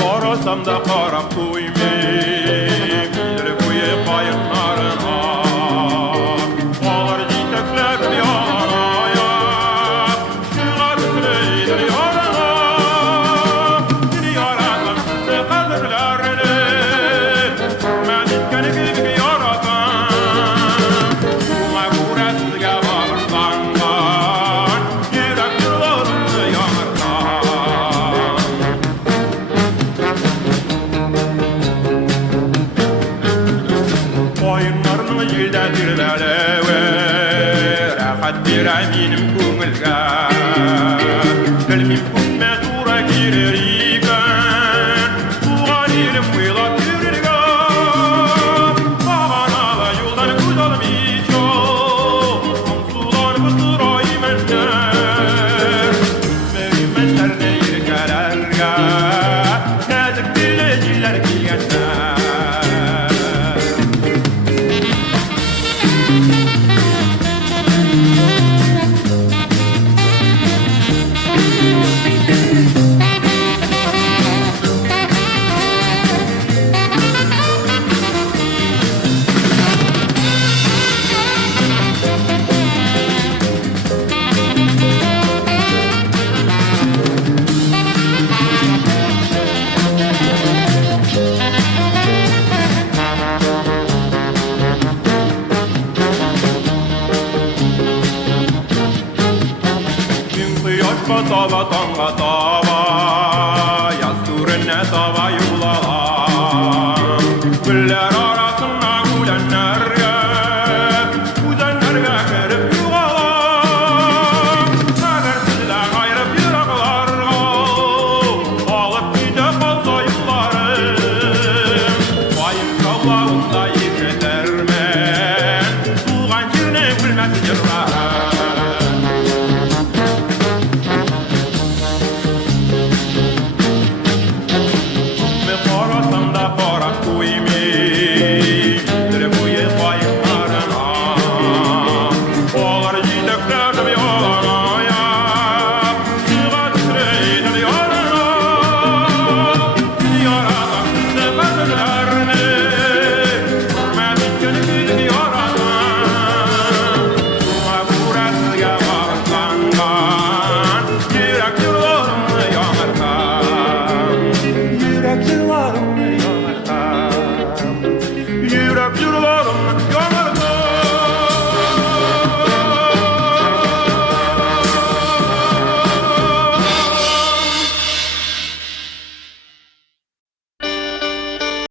Qarasam da qarab qo'ymayim, bilib qo'yib qayıqlarına. Olar jitaklar yaraya, şunlar süreydir yarana. Yaratam sizi qadrlarini, men itkani gibi yaratam. Şuna göre sizga bag'ishlangan, yurak yurlarimni yonartan. Oyunlarını yilda dirlalewe, rahat beray menim ko'ngilga. Bilmim kunma to'ra kelar ekan, tuğan elim o'ylab yurgan. Bag'anala yo'ldan ko'z olmaycha, oqsularni turaymanlar. Mehmonlarni yelkalarga, nazik dillar kelganda. Tava tanga tava, yaz turine tava yuğlalar. Güller arasında gülenlerge, güzenlerge kerip yuğalar. Kadersizler gayrı yıraklarga, alıp gide kalsa yıllarım. Vayım kavlağında yıkedermen, tuğan jirne gülmez yırlarım. Yurak yıllar